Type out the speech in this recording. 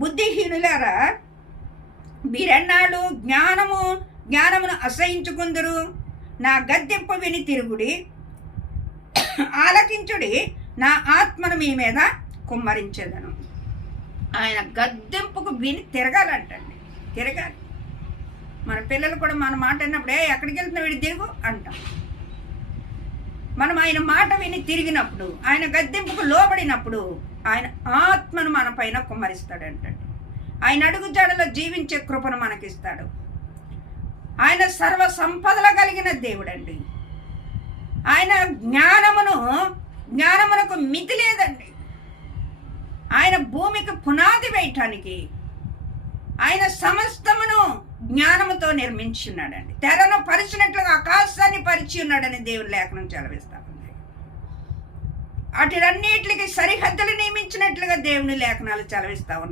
బుద్ధిహీనులారా, మీరెన్నాళ్ళు జ్ఞానమును అసహించుకుందరు. నా గద్దెంపు విని తిరుగుడి, ఆలకించుడి, నా ఆత్మను మీ మీద కుమ్మరించేదను. ఆయన గద్దెంపుకు విని తిరగాలంటండి, తిరగాలి. మన పిల్లలు కూడా మన మాట విన్నప్పుడే ఎక్కడికి వెళ్తున్నా వీడి తిరుగు అంటాం. మనం ఆయన మాట విని తిరిగినప్పుడు, ఆయన గద్దెంపుకు లోబడినప్పుడు ఆయన ఆత్మను మన పైన కుమ్మరిస్తాడంటండి. ఆయన అడుగు జాడలో జీవించే కృపను మనకిస్తాడు. ఆయన సర్వ సంపదల కలిగిన దేవుడండి. ఆయన జ్ఞానమునకు మితి లేదండి. ఆయన భూమికి పునాది వేయటానికి ఆయన సమస్తమును జ్ఞానముతో నిర్మించున్నాడండి. తెరను పరిచినట్లుగా ఆకాశాన్ని పరిచి ఉన్నాడని దేవుని లేఖనం చదివిస్తా ఉంది. వాటిలన్నిటికి సరిహద్దులు నియమించినట్లుగా దేవుని లేఖనాలు చదివిస్తా ఉన్నాయి.